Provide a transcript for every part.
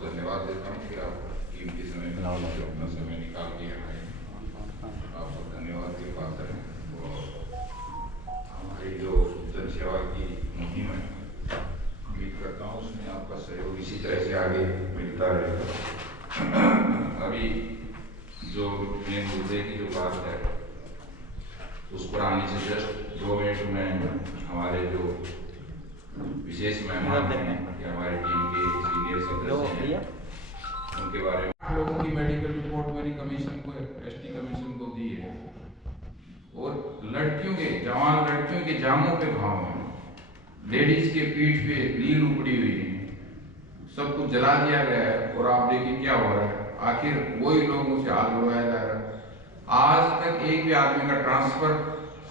बहुत धन्यवाद देता हूँ कि आप कीमती समय अपना समय निकाल के आए। आप सब धन्यवाद के पात्र हैं। और हमारी जो जन सेवा की मुहिम है, उम्मीद करता हूँ उसमें आपका सहयोग इसी तरह से आगे मिलता रहेगा। अभी जो मेन मुद्दे की जो बात है उस पर आने से जस्ट 2 मिनट में हमारे जो विशेष मेहमान हैं कि हमारी टीम के सीनियर सदस्य हैं उनके बारे में लोगों की मेडिकल रिपोर्ट मेरी कमीशन को एसटी कमीशन को दी है। और लड़कियों के जवान लड़कियों के जामों पे घाव हैं, लेडीज के पीठ पे नील उपड़ी हुई है, सब कुछ जला दिया गया है। और आप देखिए क्या हो रहा है, आखिर वही लोगों से हाथ उड़वाया जा रहा है। आज तक एक भी आदमी का ट्रांसफर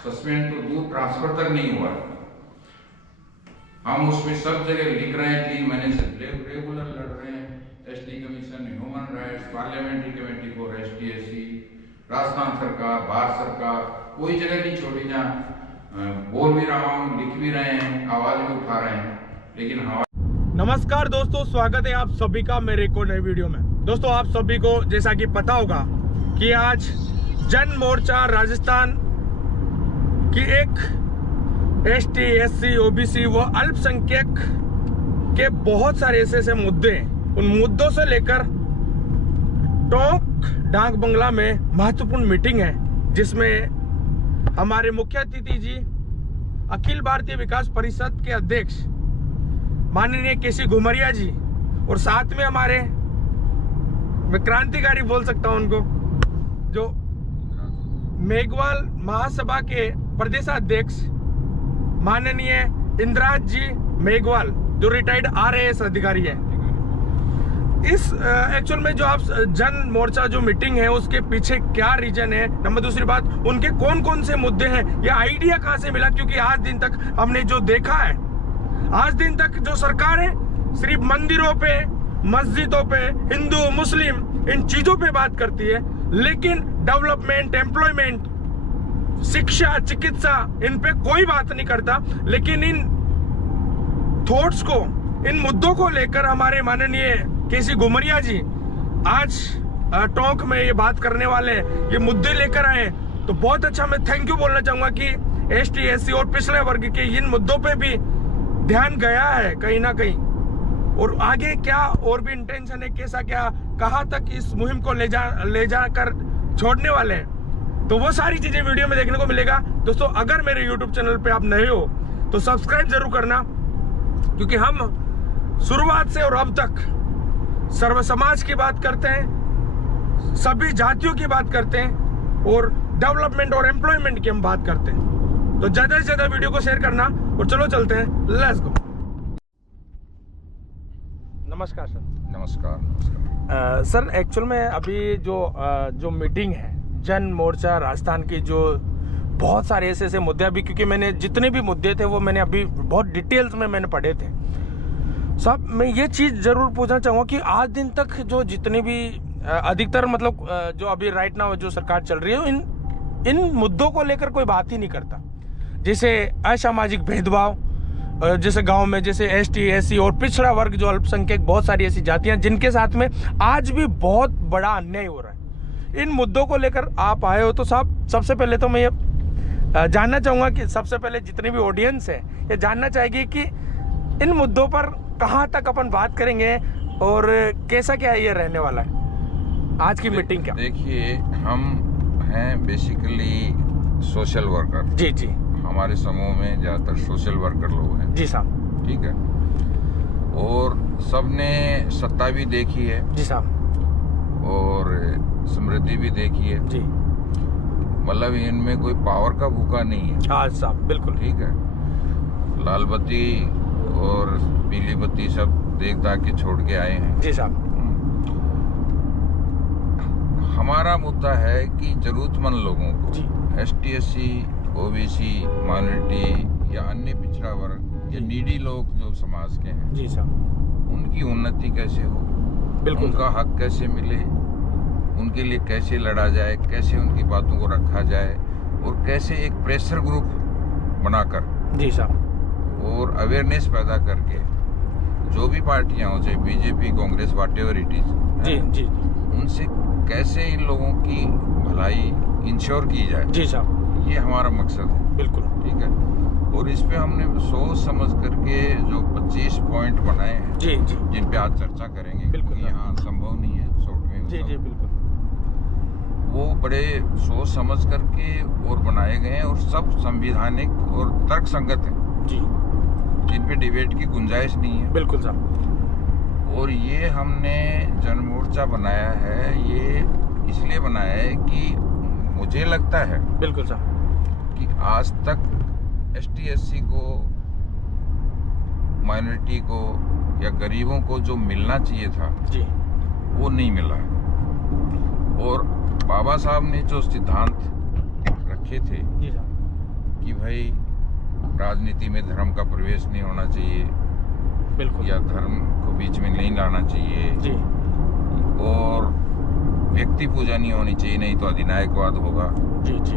सस्पेंड तो दूर ट्रांसफर तक नहीं हुआ है। हम उसमें सब जगह लिख रहे हैं, 3 महीने से रेगुलर लड़ रहे हैं। ST commission, human rights, parliamentary committee for ST/SC, Rajasthan सरकार, भारत सरकार, कोई जगह नहीं छोड़ी जहाँ बोल भी रहा हूँ, लिख भी रहे हैं, आवाज भी उठा रहे हैं, लेकिन नमस्कार दोस्तों, स्वागत है आप सभी का मेरे को नई वीडियो में। दोस्तों आप सभी को जैसा कि पता होगा कि आज जन मोर्चा राजस्थान की एक ST/SC, OBC व अल्पसंख्यक के बहुत सारे ऐसे मुद्दे हैं। उन मुद्दों से लेकर टोंक डाक बंगला में महत्वपूर्ण मीटिंग है, जिसमें हमारे मुख्य अतिथि जी अखिल भारतीय विकास परिषद के अध्यक्ष माननीय KC घुमरिया जी और साथ में हमारे, मैं क्रांतिकारी बोल सकता हूं उनको, जो मेघवाल महासभा के प्रदेशाध्यक्ष माननीय इंद्राज जी मेघवाल, जो रिटायर्ड RAS अधिकारी है। इस एक्चुअल में जो आप जन मोर्चा जो मीटिंग है उसके पीछे क्या रीजन है, नंबर दूसरी बात उनके कौन कौन से मुद्दे हैं, यह आइडिया कहां से मिला, क्योंकि आज दिन तक हमने जो देखा है, आज दिन तक जो सरकार है सिर्फ मंदिरों पे, मस्जिदों पे, हिंदू मुस्लिम इन चीजों पे बात करती है, लेकिन डेवलपमेंट, एम्प्लॉयमेंट, शिक्षा, चिकित्सा इन पे कोई बात नहीं करता। लेकिन इन थॉट्स को, इन मुद्दों को लेकर हमारे माननीय KC घुमरिया जी आज टोंक में ये बात करने वाले हैं, ये मुद्दे लेकर आए। तो बहुत अच्छा, मैं थैंक यू बोलना चाहूंगा कि ST/SC और पिछड़े वर्ग के इन मुद्दों पे भी ध्यान गया है कहीं ना कहीं, और आगे क्या और भी इंटेंशन है, कैसा क्या, कहां तक इस मुहिम को ले जाकर छोड़ने वाले हैं, तो वो सारी चीजें वीडियो में देखने को मिलेगा। दोस्तों अगर मेरे YouTube चैनल पे आप नए हो तो सब्सक्राइब जरूर करना, क्योंकि हम शुरुआत से और अब तक सर्व समाज की बात करते हैं, सभी जातियों की बात करते हैं, और डेवलपमेंट और एम्प्लॉयमेंट की हम बात करते हैं। तो ज्यादा से ज्यादा वीडियो को शेयर करना, और चलो चलते हैं, लेट्स गो। नमस्कार सर। नमस्कार। सर एक्चुअल में अभी जो मीटिंग है जन मोर्चा राजस्थान की, जो बहुत सारे ऐसे मुद्दे, अभी क्योंकि मैंने जितने भी मुद्दे थे वो मैंने अभी बहुत डिटेल्स में मैंने पढ़े थे सब। मैं ये चीज़ जरूर पूछना चाहूँगा कि आज दिन तक जो जितने भी अधिकतर मतलब जो अभी राइट नाउ जो सरकार चल रही है, इन मुद्दों को लेकर कोई बात ही नहीं करता। जैसे असामाजिक भेदभाव, जैसे गांव में जैसे ST/SC और पिछड़ा वर्ग जो अल्पसंख्यक, बहुत सारी ऐसी जातियां जिनके साथ में आज भी बहुत बड़ा अन्याय हो रहा है। इन मुद्दों को लेकर आप आए हो, तो साहब सबसे पहले तो मैं ये जानना चाहूँगा कि सबसे पहले जितनी भी ऑडियंस है ये जानना चाहेगी कि इन मुद्दों पर कहाँ तक अपन बात करेंगे और कैसा क्या ये रहने वाला है आज की मीटिंग क्या। देखिए, हम हैं बेसिकली सोशल वर्कर। जी जी। हमारे समूह में ज़्यादातर सोशल वर्कर लोग हैं। जी साहब। ठीक है, और सबने सत्ता भी देखी है। जी साहब। और समृद्धि भी देखी है। जी। मतलब इनमें कोई पावर का भूखा नहीं है। हाँ साहब, बिल्कुल ठीक है। लाल बत्ती और पीली बत्ती सब देख दाख के छोड़ के आए हैं। जी साहब। हमारा मुद्दा है कि जरूरतमंद लोगों को, जी। ST/SC, OBC, माइनॉरिटी या अन्य पिछड़ा वर्ग या नीडी लोग जो समाज के हैं, जी साहब, उनकी उन्नति कैसे हो, बिल्कुल, उनका हक कैसे मिले, उनके लिए कैसे लड़ा जाए, कैसे उनकी बातों को रखा जाए, और कैसे एक प्रेशर ग्रुप बनाकर, जी साहब, और अवेयरनेस पैदा करके जो भी पार्टियां हो, चाहे BJP, Congress, whatever it is, जी जी उनसे कैसे इन लोगों की भलाई इंश्योर की जाए, जी साहब, ये हमारा मकसद है। बिल्कुल, ठीक है। और इस पे हमने सोच समझ करके जो 25 पॉइंट बनाए हैं, जी जी, जिन पे आज चर्चा करेंगे, बिल्कुल, क्योंकि यहाँ संभव नहीं है शॉर्ट में, जी जी बिल्कुल, वो बड़े सोच समझ करके और बनाए गए हैं और सब संवैधानिक और तर्क संगत है जी, जिन पे डिबेट की गुंजाइश नहीं है। बिल्कुल साहब, और ये हमने जन मोर्चा बनाया है, ये इसलिए बनाया है कि मुझे लगता है बिल्कुल साहब, कि आज तक ST SC को, माइनॉरिटी को या गरीबों को जो मिलना चाहिए था जी वो नहीं मिला है। और बाबा साहब ने जो सिद्धांत रखे थे जी साहब, कि भाई राजनीति में धर्म का प्रवेश नहीं होना चाहिए बिल्कुल, या धर्म को बीच में नहीं लाना चाहिए, जी और व्यक्ति पूजा नहीं होनी चाहिए, नहीं तो अधिनायकवाद होगा, जी जी,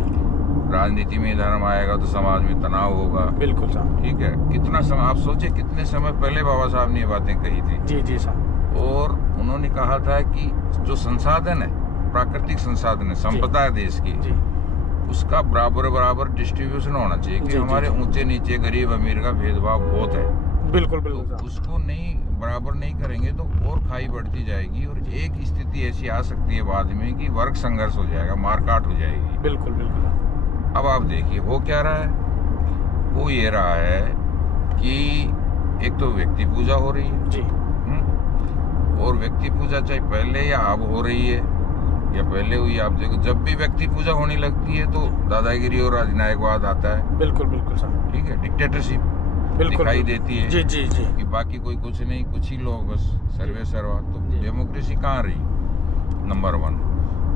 राजनीति में धर्म आएगा तो समाज में तनाव होगा। बिल्कुल साहब, ठीक है। कितना समय, आप सोचे कितने समय पहले बाबा साहब ने ये बातें कही थी। जी जी साहब, और उन्होंने कहा था कि जो संसाधन है, प्राकृतिक संसाधन है, संपदा है देश की, जी उसका बराबर डिस्ट्रीब्यूशन होना चाहिए। कि जी, हमारे जी, ऊंचे नीचे गरीब अमीर का भेदभाव बहुत है, बिल्कुल बिल्कुल तो साहब, उसको नहीं बराबर नहीं करेंगे तो और खाई बढ़ती जाएगी और एक स्थिति ऐसी आ सकती है बाद में कि वर्ग संघर्ष हो जाएगा, मारकाट हो जाएगी। बिल्कुल बिल्कुल साहब, अब आप देखिए हो क्या रहा है, वो ये रहा है कि एक तो व्यक्ति पूजा हो रही है, जी और व्यक्ति पूजा चाहे पहले या अब हो रही है या पहले हुई, आप देखो जब भी व्यक्ति पूजा होने लगती है तो दादागिरी और अधिनायकवाद आता है। बिल्कुल बिल्कुल साहब, ठीक है। डिक्टेटरशिप बिल्कुल दिखाई देती है, जी जी जी, कि बाकी कोई कुछ नहीं, कुछ ही लोग बस सर्वे सर्वा। तो जी। डेमोक्रेसी कहाँ रही, नंबर 1।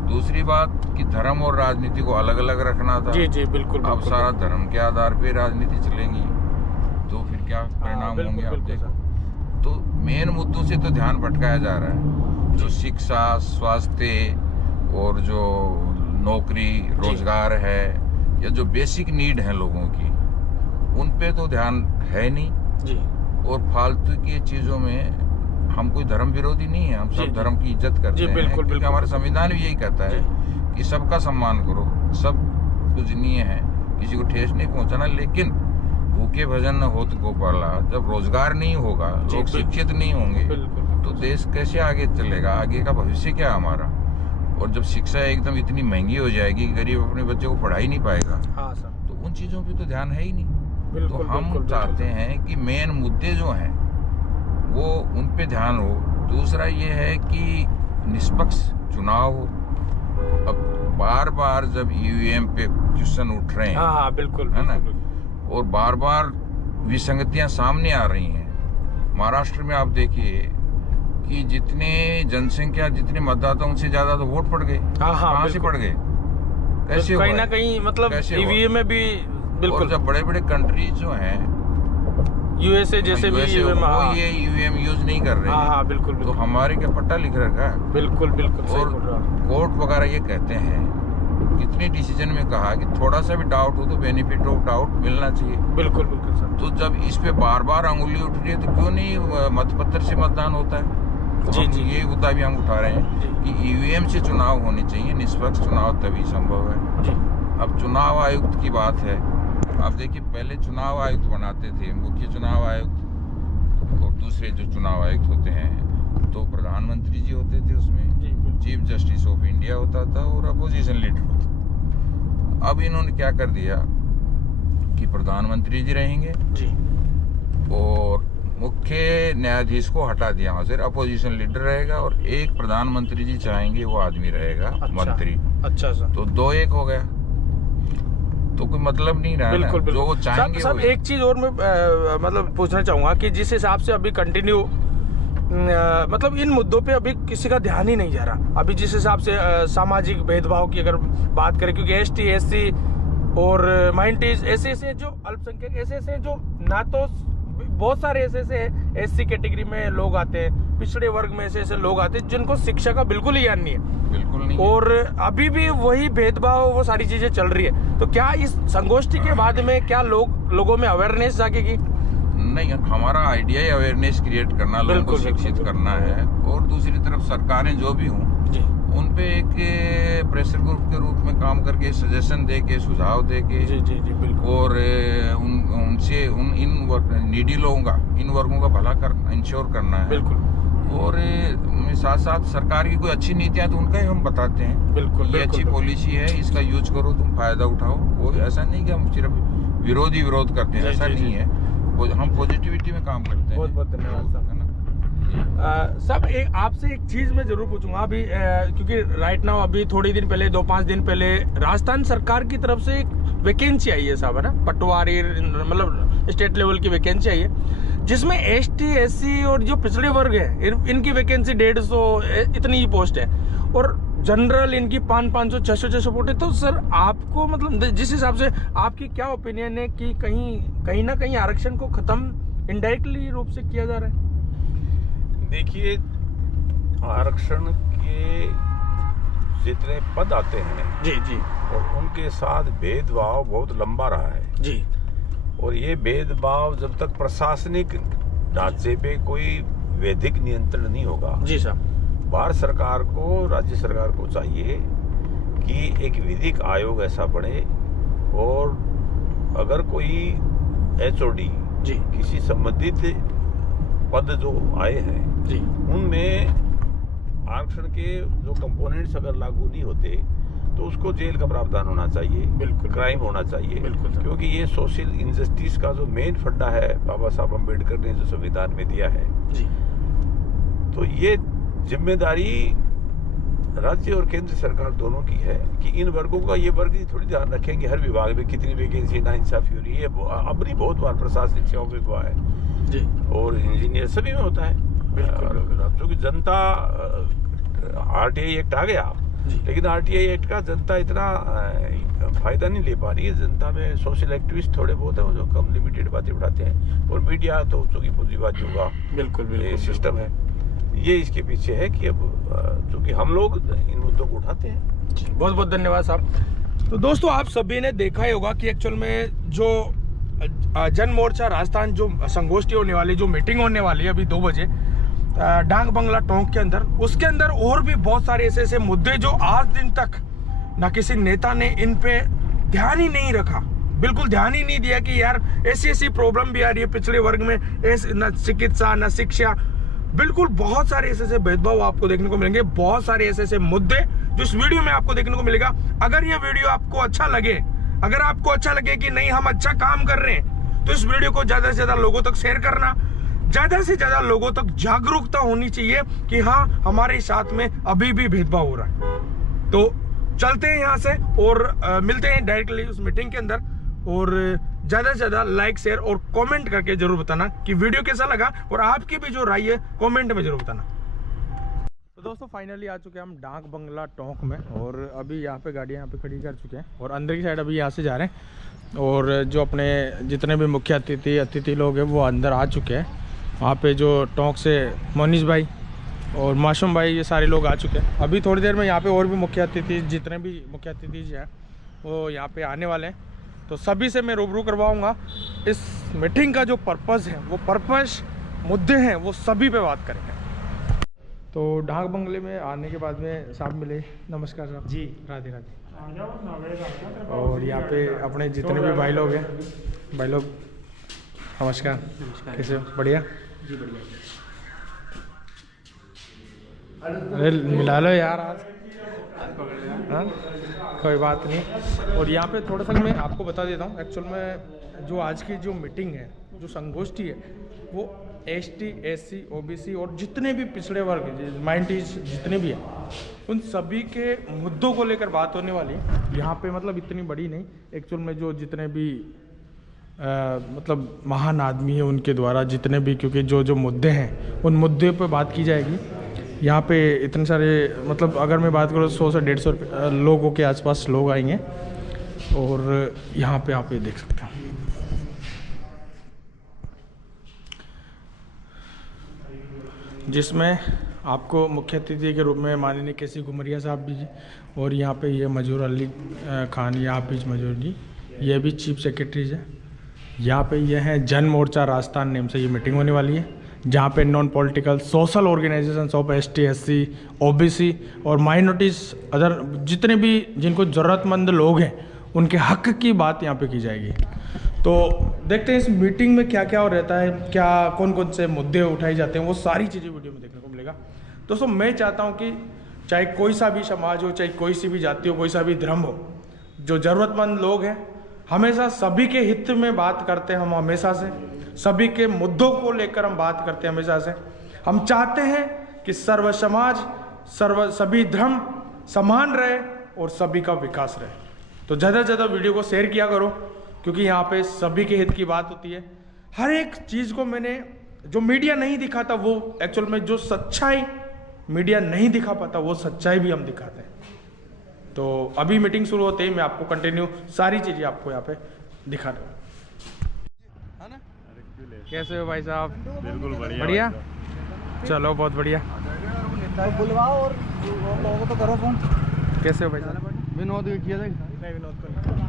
दूसरी बात कि धर्म और राजनीति को अलग अलग रखना था। जी जी बिल्कुल, अब बिल्कुल, सारा धर्म के आधार पे राजनीति चलेगी, तो फिर क्या परिणाम बिल्कुल, होंगे आप बिल्कुल देखो। तो मेन मुद्दों से तो ध्यान भटकाया जा रहा है, जो शिक्षा, स्वास्थ्य और जो नौकरी रोजगार है या जो बेसिक नीड है लोगों की, उन पे तो ध्यान है नहीं। जी और फालतू की चीजों में हम कोई धर्म विरोधी नहीं है, हम जी, सब धर्म की इज्जत करते जी, हैं, बिल्कुल, क्योंकि बिल्कुल। हमारा संविधान भी यही कहता है कि सबका सम्मान करो, सब पूजनीय है, किसी को ठेस नहीं पहुंचाना। लेकिन भूखे भजन न होत गोपाला, जब रोजगार नहीं होगा, लोग शिक्षित नहीं होंगे, बिल्कुल, तो देश कैसे आगे चलेगा, आगे का भविष्य क्या हमारा। और जब शिक्षा एकदम इतनी महंगी हो जाएगी कि गरीब अपने बच्चे को पढ़ा ही नहीं पाएगा, हाँ सर, तो उन चीजों पे तो ध्यान है ही नहीं। बिल्कुल, तो हम बिल्कुल, चाहते हैं कि मेन मुद्दे जो हैं वो उन पे ध्यान हो। दूसरा ये है कि निष्पक्ष चुनाव हो। अब बार बार जब EVM पे क्वेश्चन उठ रहे हैं, हाँ बिल्कुल, है ना, बिल्कुल, और बार बार विसंगतियां सामने आ रही हैं। महाराष्ट्र में आप देखिए कि जितने जनसंख्या, जितने मतदाता, उनसे ज्यादा तो वोट पड़ गए। हाँ कहाँ से पड़ गए, कैसे हुआ कहीं ना है? कहीं मतलब कैसे हुआ? EVM में भी और बिल्कुल, जब बड़े बड़े कंट्रीज जो हैं, USA जैसे भी USA, EVM, वो ये EVM यूज नहीं कर रहे हाँ हैं। हाँ बिल्कुल, तो बिल्कुल, हमारे क्या पट्टा लिख रखा है। बिल्कुल बिल्कुल सही और बोल रहे हो, कोर्ट वगैरह ये कहते हैं, कितने डिसीजन में कहा कि थोड़ा सा भी डाउट हो तो बेनिफिट ऑफ डाउट मिलना चाहिए। बिल्कुल बिल्कुल सर, तो जब इस पे बार बार अंगुली उठ रही है तो क्यों नहीं मतपत्र से मतदान होता है। तो जी, हम जी। ये मुद्दा भी हम उठा रहे हैं जी। कि EVM से चुनाव होने चाहिए, निष्पक्ष चुनाव तभी संभव है। जी अब चुनाव आयुक्त की बात है, आप देखिए पहले चुनाव आयुक्त बनाते थे, मुख्य चुनाव आयुक्त, और दूसरे जो चुनाव आयुक्त होते हैं तो प्रधानमंत्री जी होते थे, उसमें जी बिल्कुल, चीफ जस्टिस ऑफ इंडिया होता था और अपोजिशन लीडर होता। अब इन्होंने क्या कर दिया कि प्रधानमंत्री जी रहेंगे जी और मुख्य न्यायाधीश को हटा दिया, वहां से अपोजिशन लीडर रहेगा और एक प्रधानमंत्री जी चाहेंगे वो आदमी रहेगा मंत्री। अच्छा सर, तो 2-1 हो गया, तो कोई मतलब नहीं रहा ना, बिल्कुल जो वो बिल्कुल। चाहेंगे सब वही। एक चीज और मैं मतलब पूछना चाहूंगा कि जिस हिसाब से अभी कंटिन्यू मतलब इन मुद्दों पे अभी किसी का ध्यान ही नहीं जा रहा। अभी जिस हिसाब से सामाजिक भेदभाव की अगर बात करें, क्योंकि ST SC और माइनॉरिटीज ऐसे जो अल्पसंख्यक ऐसे जो ना तो बहुत सारे ऐसे SC कैटेगरी में लोग आते हैं, पिछड़े वर्ग में ऐसे लोग आते हैं जिनको शिक्षा का बिल्कुल ही ज्ञान नहीं है, बिल्कुल नहीं। और अभी भी वही भेदभाव, वो सारी चीजें चल रही है। तो क्या इस संगोष्ठी के बाद में क्या लोगों में अवेयरनेस जागेगी? नहीं, हमारा आइडिया ही अवेयरनेस क्रिएट करना, लोगों को शिक्षित करना है। और दूसरी तरफ सरकारें जो भी हों उन पे एक प्रेशर ग्रुप के रूप में काम करके सजेशन दे के, सुझाव दे के, और उनसे इन नीडी लोगों का, इन वर्गों का भला करना, इंश्योर करना है। और साथ साथ सरकार की कोई अच्छी नीतियां तो उनका ही हम बताते हैं। ये अच्छी पॉलिसी है, इसका यूज करो, तुम फायदा उठाओ। वो ऐसा नहीं कि हम सिर्फ विरोध करते हैं, ऐसा नहीं है। हम पॉजिटिविटी में काम करते हैं। बहुत बहुत धन्यवाद साहब, है ना। सब एक आपसे एक चीज मैं जरूर पूछूंगा अभी, क्योंकि राइट नाउ अभी थोड़ी दिन पहले, 2-5 दिन पहले राजस्थान सरकार की तरफ से एक वैकेंसी आई है साहब, है ना, पटवारी, मतलब स्टेट लेवल की वैकेंसी आई है, जिसमें ST SC और जो पिछड़े वर्ग है इनकी वैकेंसी 150 इतनी ही पोस्ट है, और जनरल इनकी 500, 600 पोस्ट है। तो सर आपको मतलब जिस हिसाब से आपकी क्या ओपिनियन है कि कहीं ना कहीं आरक्षण को खत्म इनडायरेक्टली रूप से किया जा रहा है? देखिए, आरक्षण के जितने पद आते हैं जी और उनके साथ भेदभाव बहुत लंबा रहा है जी, और ये भेदभाव जब तक प्रशासनिक ढांचे पे कोई वैधिक नियंत्रण नहीं होगा जी साहब, भारत सरकार को, राज्य सरकार को चाहिए कि एक विधिक आयोग ऐसा बने, और अगर कोई HOD जी किसी संबंधित पद जो आए हैं जी, उनमें आरक्षण के जो कंपोनेंट्स अगर लागू नहीं होते तो उसको जेल का प्रावधान होना चाहिए, बिल्कुल क्राइम होना चाहिए, बिल्कुल, क्योंकि ये सोशल इंजस्टिस का जो मेन फंडा है बाबा साहब अम्बेडकर ने जो संविधान में दिया है जी। तो ये जिम्मेदारी राज्य और केंद्र सरकार दोनों की है कि इन वर्गों का, ये वर्ग थोड़ी ध्यान रखेंगे हर विभाग में कितनी वैकेंसी नाइंसाफी हो रही है। अब नहीं, बहुत बार प्रशासनिक सेवाओं में हुआ है जी, और इंजीनियर सभी में होता है। क्योंकि जनता, RTI एक्ट आ गया, लेकिन RTI एक्ट का जनता इतना फायदा नहीं ले पा रही है। जनता में सोशल एक्टिविस्ट थोड़े बहुत हैं जो कम लिमिटेड बातें उठाते हैं, और मीडिया तो चूंकि पूंजीवादियों का बिल्कुल सिस्टम है, ये इसके पीछे है कि अब चूंकि हम लोग इन मुद्दों को उठाते हैं। बहुत बहुत धन्यवाद साहब। तो दोस्तों, आप सभी ने देखा ही होगा कि एक्चुअल में जो जन मोर्चा राजस्थान जो संगोष्ठी होने वाली, जो मीटिंग होने वाली है अभी 2 बजे डांग बंगला टोंक के अंदर, उसके अंदर और भी बहुत सारे ऐसे मुद्दे जो आज दिन तक ना किसी नेता ने इन पे ध्यान ही नहीं रखा, बिल्कुल ध्यान ही नहीं दिया कि यार ऐसी प्रॉब्लम भी आ रही है पिछड़े वर्ग में, न चिकित्सा न शिक्षा, बिल्कुल बहुत सारे ऐसे भेदभाव आपको देखने को मिलेंगे, बहुत सारे ऐसे मुद्दे जो इस वीडियो में आपको देखने को मिलेगा। अगर ये वीडियो आपको अच्छा लगे, अगर आपको अच्छा लगे कि नहीं हम अच्छा काम कर रहे हैं, तो इस वीडियो को ज्यादा से ज्यादा लोगों तक शेयर करना, ज्यादा से ज्यादा लोगों तक जागरूकता होनी चाहिए कि हाँ हमारे साथ में अभी भी भेदभाव हो रहा है। तो चलते हैं यहाँ से और मिलते हैं डायरेक्टली उस मीटिंग के अंदर, और ज्यादा से ज्यादा लाइक, शेयर और कमेंट करके जरूर बताना कि वीडियो कैसा लगा, और आपकी भी जो राय है कमेंट में जरूर बताना। तो दोस्तों, फाइनली आ चुके हैं हम डाक बंगला टोंक में, और अभी यहाँ पे गाड़ियाँ यहाँ पे खड़ी कर चुके हैं, और अंदर की साइड अभी यहाँ से जा रहे हैं, और जो अपने जितने भी मुख्य अतिथि लोग हैं वो अंदर आ चुके हैं। वहाँ पे जो टोंक से मोनीश भाई और मासूम भाई, ये सारे लोग आ चुके हैं। अभी थोड़ी देर में यहाँ पे और भी मुख्य अतिथि, जितने भी मुख्य अतिथि हैं वो यहाँ पे आने वाले हैं, तो सभी से मैं रूबरू करवाऊँगा। इस मीटिंग का जो पर्पज़ है, वो पर्पज़ मुद्दे हैं, वो सभी पे बात करेंगे। तो ढाक बंगले में आने के बाद में साहब मिले, नमस्कार साहब जी, राधे राधे। और यहाँ पे अपने जितने भी भाई लोग हैं, भाई लोग नमस्कार, कैसे हो? बढ़िया जी, बढ़िया। अरे मिला लो यार आज, हाँ कोई बात नहीं। और यहाँ पे थोड़ा सा मैं आपको बता देता हूँ, एक्चुअल में जो आज की जो मीटिंग है, जो संगोष्ठी है, वो ST SC OBC और जितने भी पिछड़े वर्ग, माइनॉरिटीज जितने भी हैं, उन सभी के मुद्दों को लेकर बात होने वाली है। यहाँ पे मतलब इतनी बड़ी नहीं, एक्चुअल में जो जितने भी मतलब महान आदमी है उनके द्वारा जितने भी, क्योंकि जो मुद्दे हैं उन मुद्दे पे बात की जाएगी। यहाँ पे इतने सारे, मतलब अगर मैं बात करूँ 100 से 150 लोगों के आसपास लोग आएंगे, और यहाँ पे आप ये देख सकते हैं। जिसमें आपको मुख्य अतिथि के रूप में माननीय KC घुमरिया साहब भी, और यहाँ पे ये मजूर अली खान या हाफिज मजूर जी, ये भी चीफ सेक्रेटरीज हैं। यहाँ पे ये है जन मोर्चा राजस्थान नेम से ये मीटिंग होने वाली है, जहाँ पे non political social organisations of ST SC OBC और माइनॉरिटीज़ अदर जितने भी जिनको ज़रूरतमंद लोग हैं उनके हक की बात यहाँ पे की जाएगी। तो देखते हैं इस मीटिंग में क्या क्या हो रहता है, क्या कौन कौन से मुद्दे उठाए जाते हैं, वो सारी चीज़ें वीडियो में देखने को मिलेगा। दोस्तों मैं चाहता हूँ कि चाहे कोई सा भी समाज हो, चाहे कोई सी भी जाति हो, कोई सा भी धर्म हो, जो ज़रूरतमंद लोग हैं हमेशा सभी के हित में बात करते हैं। हम हमेशा से सभी के मुद्दों को लेकर हम बात करते हैं हमेशा से। हम चाहते हैं कि सर्व समाज सभी धर्म समान रहे और सभी का विकास रहे। तो ज़्यादा से ज़्यादा वीडियो को शेयर किया करो, क्योंकि यहाँ पे सभी के हित की बात होती है। हर एक चीज़ को मैंने जो मीडिया नहीं दिखाता वो एक्चुअल में जो सच्चाई मीडिया नहीं दिखा पाता वो सच्चाई भी हम दिखाते हैं। तो अभी मीटिंग शुरू होते ही मैं आपको कंटिन्यू सारी चीज़ें आपको यहाँ पे दिखा दूँ। है ना? कैसे हो भाई साहब? बिल्कुल बढ़िया। बढ़िया, चलो बहुत बढ़िया। बुलवाओ और लोगों को तो करो फोन। कैसे हो भाई साहब? विनोद को किया था? नहीं, विनोद को नहीं।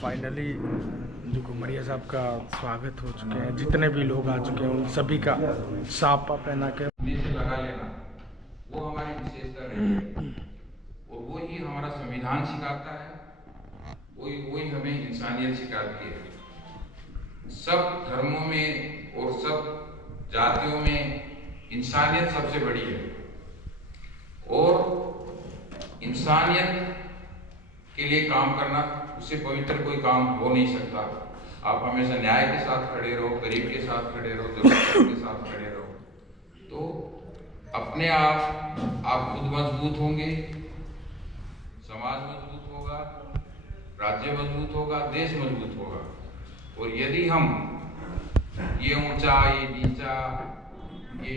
फाइनली जो घुमरिया साहब का स्वागत हो चुके हैं, जितने भी लोग आ चुके हैं उन सभी का साफा पहना के नीचे लगा लेना वो हमारी विशेषता रही है और वो ही हमारा संविधान सिखाता है, वही हमें इंसानियत सिखाती है। सब धर्मों में और सब जातियों में इंसानियत सबसे बड़ी है और इंसानियत के लिए काम करना, उससे पवित्र कोई काम हो नहीं सकता। आप हमेशा न्याय के साथ खड़े रहो, गरीब के साथ खड़े रहो, जरूरतमंद के साथ खड़े रहो, तो अपने आप खुद मजबूत होंगे, समाज मजबूत होगा, राज्य मजबूत होगा, देश मजबूत होगा। और यदि हम ये ऊंचा, ये नीचा, ये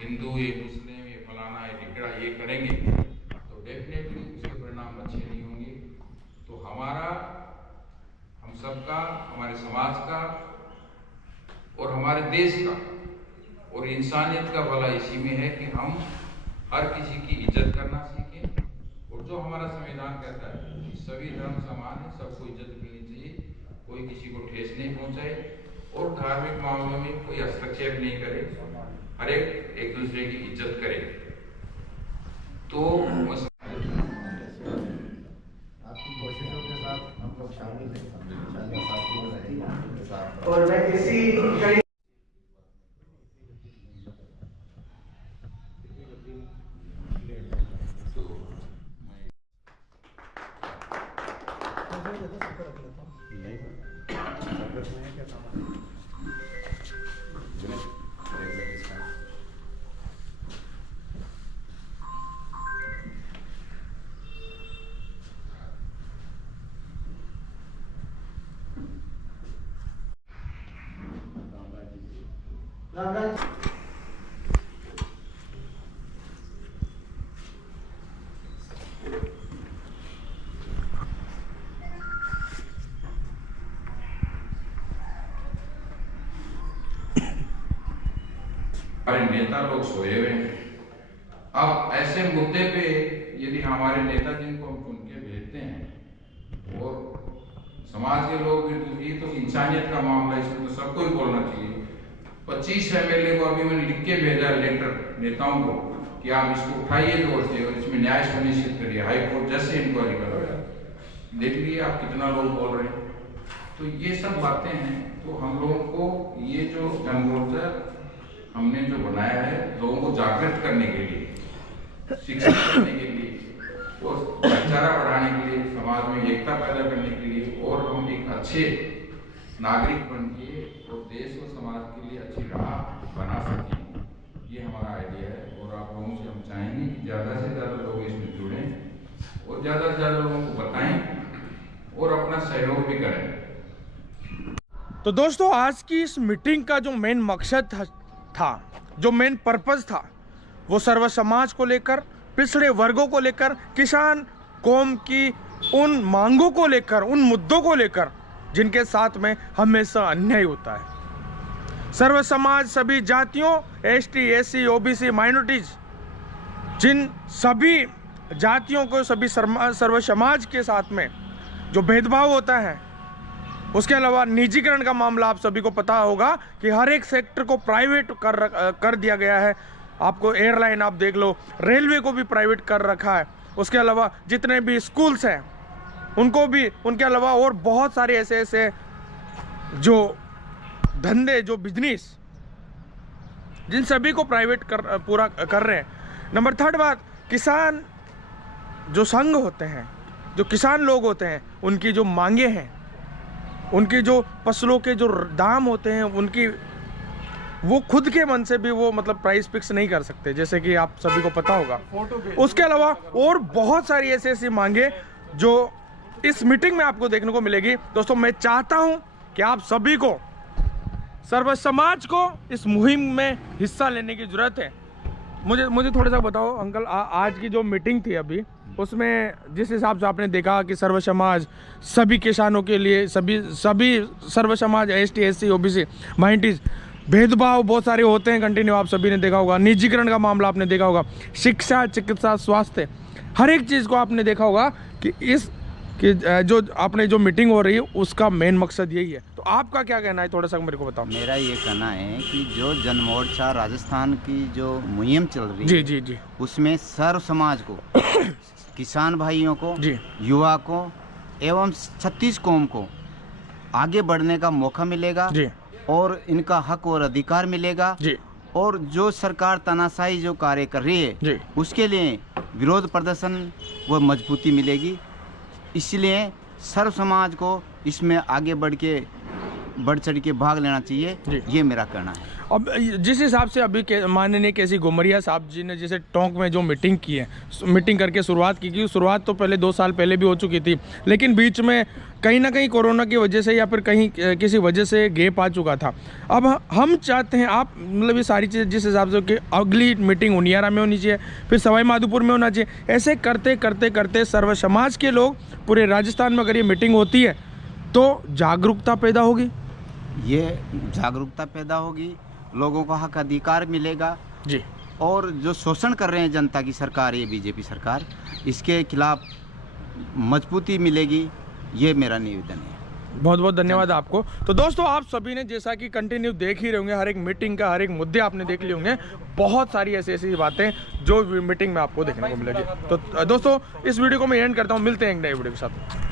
हिंदू, ये मुस्लिम, ये फलाना, ये टिकड़ा ये करेंगे तो डेफिनेटली उसके परिणाम अच्छे नहीं होंगे। तो हम सबका, हमारे समाज का और हमारे देश का और इंसानियत का भला इसी में है कि हम हर किसी की इज्जत करना सीखें। और जो हमारा संविधान कहता है कि सभी धर्म समान है, सबको इज्जत मिलनी चाहिए, कोई किसी को ठेस नहीं पहुंचाए और धार्मिक मामलों में कोई हस्तक्षेप नहीं करे, हर एक दूसरे की इज्जत करे। तो आपकी कोशिशों के साथ हम लोग शामिल हैं और मैं इसी हमारे नेता लोग सोए हुए हैं। अब ऐसे मुद्दे पे यदि हमारे नेता जिनको हम चुन के भेजते हैं और समाज के लोग भी, ये तो इंसानियत का मामला है, इसमें तो सबको ही बोलना चाहिए। 25 MLA को अभी मैंने लिख के भेजा लेटर नेताओं को कि आप इसको उठाइए जोर से और इसमें न्याय सुनिश्चित करिए, हाई कोर्ट जज से इंक्वायरी करो। देख लीजिए आप कितना लोग बोल रहे हैं। तो ये सब बातें हैं। तो हम लोगों को ये जो जनमोर्चा हमने जो बनाया है लोगों को जागृत करने के लिए, शिक्षित करने के लिए और भाईचारा बढ़ाने के लिए, समाज में एकता पैदा करने के लिए और हम एक अच्छे नागरिक बन के और देश और समाज के लिए अच्छी राह बना सकें, ये हमारा आइडिया है। और आप लोगों से हम चाहेंगे कि ज़्यादा से ज़्यादा लोग इसमें जुड़ें और ज़्यादा से ज़्यादा लोगों को बताएं और अपना सहयोग भी करें। तो दोस्तों, आज की इस मीटिंग का जो मेन मकसद था, जो मेन पर्पस था, वो सर्व समाज को लेकर, पिछड़े वर्गों को लेकर, किसान कौम की उन मांगों को लेकर, उन मुद्दों को लेकर जिनके साथ में हमेशा अन्याय होता है। सर्व समाज, सभी जातियों, एसटी, एससी, ओबीसी, माइनॉरिटीज, जिन सभी जातियों को, सभी सर्व समाज के साथ में जो भेदभाव होता है, उसके अलावा निजीकरण का मामला आप सभी को पता होगा कि हर एक सेक्टर को प्राइवेट कर दिया गया है। आपको एयरलाइन आप देख लो, रेलवे को भी प्राइवेट कर रखा है। उसके अलावा जितने भी स्कूल्स हैं उनको भी, उनके अलावा और बहुत सारे ऐसे जो धंधे, जो बिजनेस, जिन सभी को प्राइवेट पूरा कर रहे हैं। नंबर 3 बात, किसान जो संघ होते हैं, जो किसान लोग होते हैं, उनकी जो मांगे हैं, उनकी जो फसलों के जो दाम होते हैं, उनकी वो खुद के मन से भी वो मतलब प्राइस फिक्स नहीं कर सकते, जैसे कि आप सभी को पता होगा। उसके अलावा और बहुत सारी ऐसी मांगे जो इस मीटिंग में आपको देखने को मिलेगी। दोस्तों, मैं चाहता हूं कि आप सभी को, सर्व समाज को इस मुहिम में हिस्सा लेने की जरूरत है। मुझे थोड़ा सा बताओ अंकल, आज की जो मीटिंग थी अभी, उसमें जिस हिसाब से आपने देखा कि सर्व समाज सभी किसानों के लिए, सभी सर्व समाज, एसटी, एससी, ओबीसी, माइनॉरिटीज, भेदभाव बहुत सारे होते हैं कंटिन्यू, आप सभी ने देखा होगा। निजीकरण का मामला आपने देखा होगा, शिक्षा, चिकित्सा, स्वास्थ्य, हर एक चीज़ को आपने देखा होगा कि जो आपने जो मीटिंग हो रही है उसका मेन मकसद यही है। तो आपका क्या कहना है, थोड़ा सा मेरे को बताओ। मेरा ये कहना है कि जो जनमोर्चा राजस्थान की जो मुहिम चल रही है, जी जी, उसमें सर्व समाज को, किसान भाइयों को, युवा को एवं 36 कौम को आगे बढ़ने का मौका मिलेगा जी, और इनका हक और अधिकार मिलेगा जी। और जो सरकार तानाशाही जो कार्य कर रही है जी, उसके लिए विरोध प्रदर्शन व मजबूती मिलेगी। इसलिए सर्व समाज को इसमें आगे बढ़ चढ़ के भाग लेना चाहिए, ये मेरा कहना है। अब जिस हिसाब से अभी माननीय केसी घुमरिया साहब जी ने जैसे टोंक में जो मीटिंग की है, मीटिंग करके शुरुआत की, शुरुआत तो पहले 2 साल पहले भी हो चुकी थी, लेकिन बीच में कहीं ना कहीं कोरोना की वजह से या फिर कहीं किसी वजह से गैप आ चुका था। अब हम चाहते हैं आप मतलब ये सारी चीज़ें जिस हिसाब से कि अगली मीटिंग उनियारा में होनी चाहिए, फिर सवाई माधोपुर में होना चाहिए, ऐसे करते करते करते सर्व समाज के लोग पूरे राजस्थान में अगर ये मीटिंग होती है तो जागरूकता पैदा होगी, ये जागरूकता पैदा होगी, लोगों को हक अधिकार मिलेगा जी। और जो शोषण कर रहे हैं जनता की सरकार, ये बीजेपी सरकार, इसके खिलाफ मजबूती मिलेगी, ये मेरा निवेदन है। बहुत बहुत धन्यवाद आपको। तो दोस्तों, आप सभी ने जैसा कि कंटिन्यू देख ही रहे होंगे, हर एक मीटिंग का हर एक मुद्दे आपने देख लिए होंगे, बहुत सारी ऐसी बातें जो मीटिंग में आपको देखने को मिलेगी। तो दोस्तों, इस वीडियो को मैं एंड करता हूँ, मिलते हैं एक नए वीडियो के साथ।